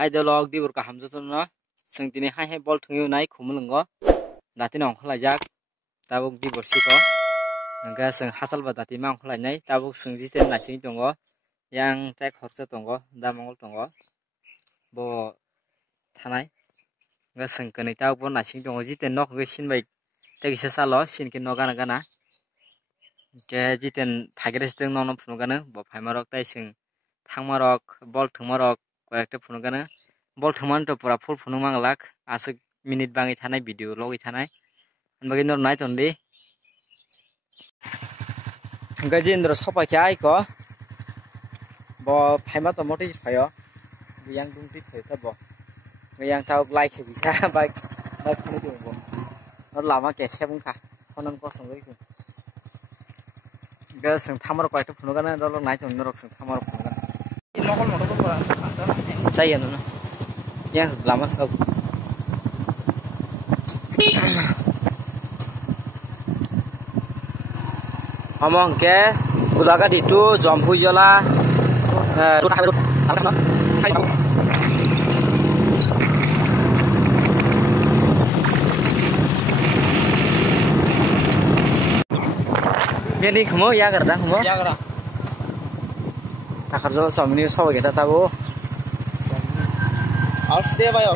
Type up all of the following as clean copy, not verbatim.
Hai dialog di burka hamza tunna sing tini hai bol thungiu nai khumulungo datin ongkhlajak tabuk di borsiko angka sing hasal ba dati ma ongkhlajnai tabuk sing jiten nasing tongo yang tek horsa tongo damongol tongo bo thanai angka sing kani tabuk bo nasing tongo jiten nok ge sinbai tegisa salo sinki nogana gana ke jiten thagres teng nono phunugana bo phaimarok tai sing thangmarok bol thungmarok কয়েকটা ফোন গানে বল থমান তো পুরা ফুল ফোন মাংলাক আসে মিনিট বাঙি থানাই ভিডিও লগি থানাই বাকি নর নাই তন্দি গজেন্দ্র সপাকে আইক ব ফাইমা তো মটি ফায় yang dungti ফায় তব yang tahu like bisa baik baik ini tuh bo nor lama ke sebungka fonan kosong gitu ga sing thamar কয়েকটা ফোন গানে রল নাই তন্দি রক sing thamar ফোন গানে lokal motor ko saya no ya lama sok among ke ulaga ditu jompu jola ini kamu ya kerja kamu ya kerja takar jo samni sawa kita tahu Alse bayo.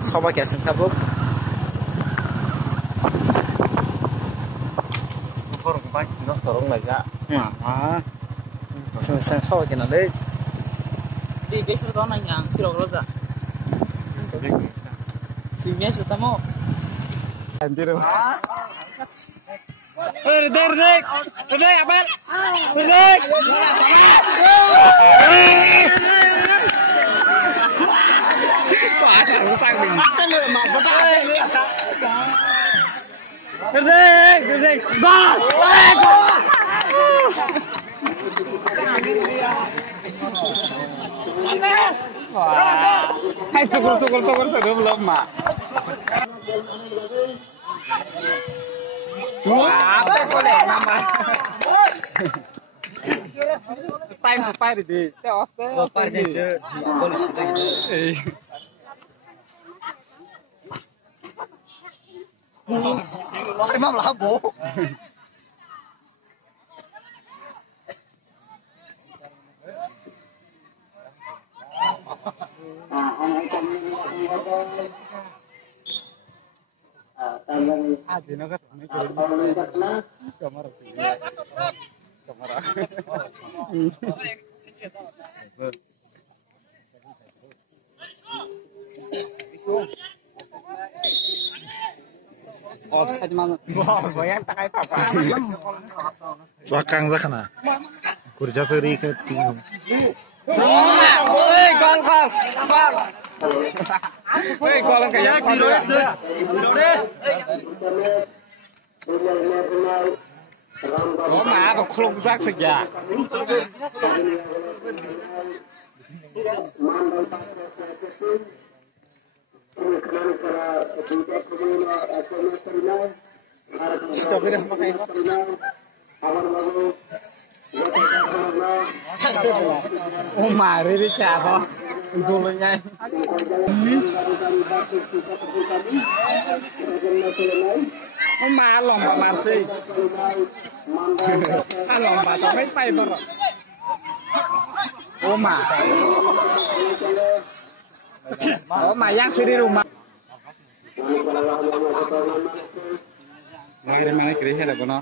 Sawa kesin tabuk. Korong pak, no korong laga. Seng sawa kena deh. Di besok tahun nanya, kira-kira tak? Di biasa tamu. Anjir. Dek, apa? Dek. Kok ada utang nih? Makan lu, makan apa lu? Dek. Gol. Wah, hai cukur sudah belum mak. Apa boleh mama? Time sepai di teos teh. Opar jadi boleh sih gitu. Wah, imam lah bu. Adino kan kamera. Offside mana? Wah, bayang tak kayak apa. Cuakang zakana. Kurja seri ke tim. Oi, gol. Oi, gol kayak tiro deh. Oh, mah apa klub zak saja. Stopir makai kok. Oh, mari di siapa? Dulunya. Oh, malong Pak Marsi. Lomba tapi pai tor. Oh, yang sini rumah. Mana kiri ada kono.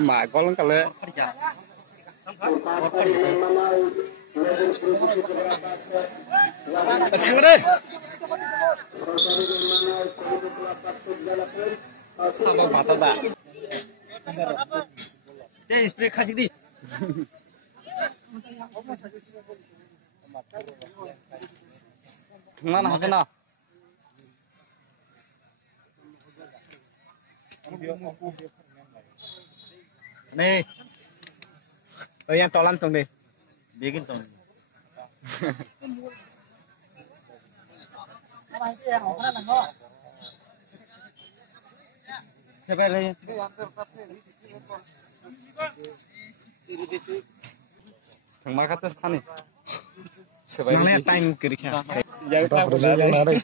Mãi có lắm cả lệ. Sang đây. Sao mà bắt tao đã? Đây spray khai đi. Nó nào cái nào? Này. Yang tolan tong deh. Bikin tong. Siapa lagi? Thằng mai cắt test này. Mana time kiri kan? Jangan Kita berusaha yang narik.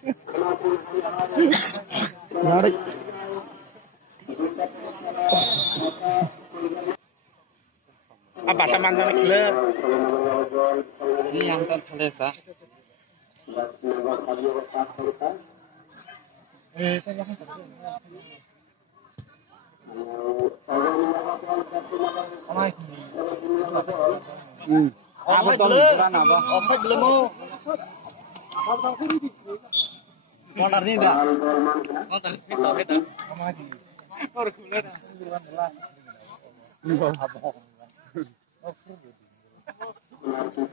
Narik. Apa teman teman gila? Ini yang tadi sah. Offside belum? Offside belum mau? Motornya tidak?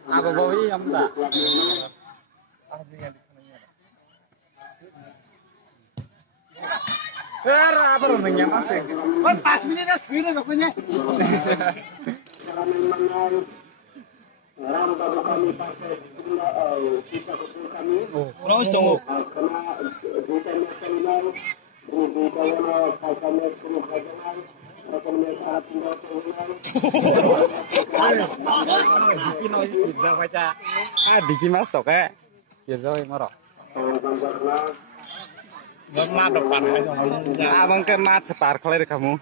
Apa bau ini yang tak? Apa namanya masih? Pas ini dah segini pokoknya. Terus tunggu. Dikit mas toh kayak, ya rồi marah. Bermat depan aja. Abang ke mat sparkler kamu.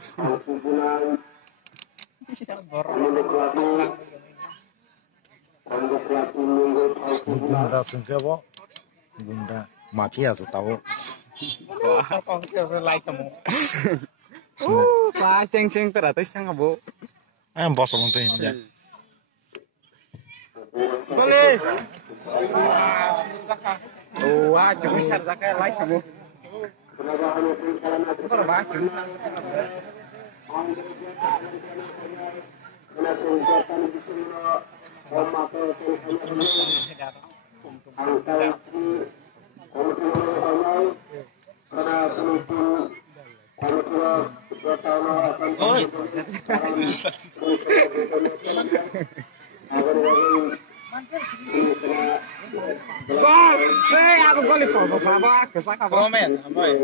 Bunda sengke bo, bunda mafia setahu. Kosong ke like kamu. Pas ceng teratus sang bo. Bos ngomong tuh ya. Boleh. Wah, cuma syarat kayak like kamu. Berapa cuma? Gol, apa gol itu? Sama, kesak apa? Komen, apa ya?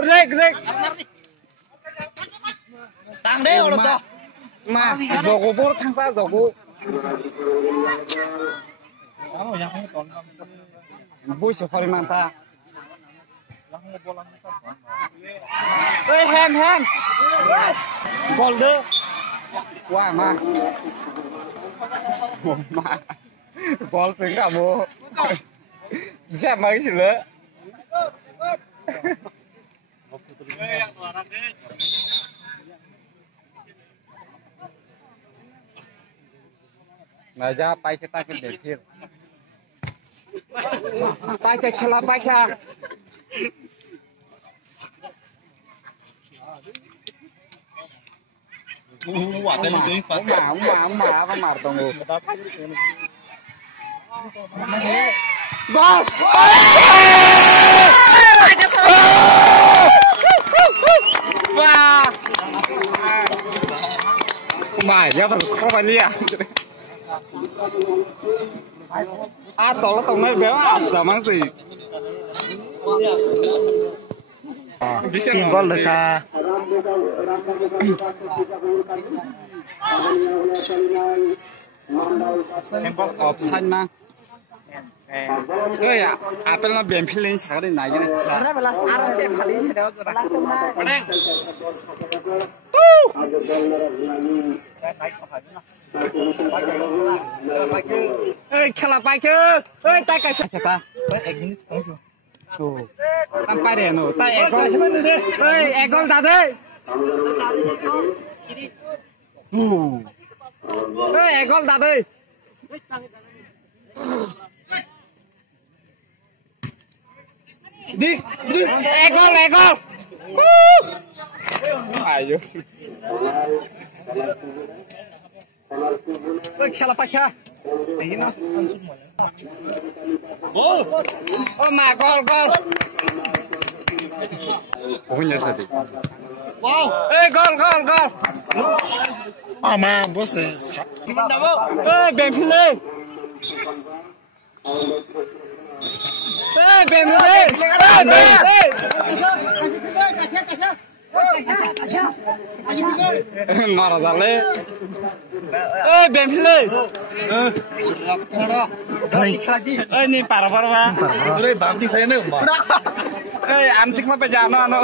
Rek. Tang deh orang tuh. Mà, jogo bor thang sa jogo. Bui safari manta. Hem. Gol deh. Wah, ma. Bol sing kamu. Bisa mai sih le. Naja pai kita ke dekir. Baca celah baca. Wah, tadi tuh Pak. Uma, apa martong lu? Gol! Wah! Mà giờ phải không phải lia. Tolong tolong béo sudah mangsi. Tinggal dekat. Offside mà. Ơi à, bên là biển phi lên sáng đi này chứ này. Ơi, খেলা পাই chứ. Ơi, tay cái sao ta? Tam পাই রে নো, তাই একল এই একল দাদে এই একল দাদে দি দি একল একল আইও ওই খেলা পাখা এই না Gol. ও মা গল গল punya tadi. Wow. Gol gol gol. Ama bos. Gimana mau? Benfile. Benfile. Marah sale. Benfile. Ini parah parah. Udah bangti saya nih. Antik mah pejana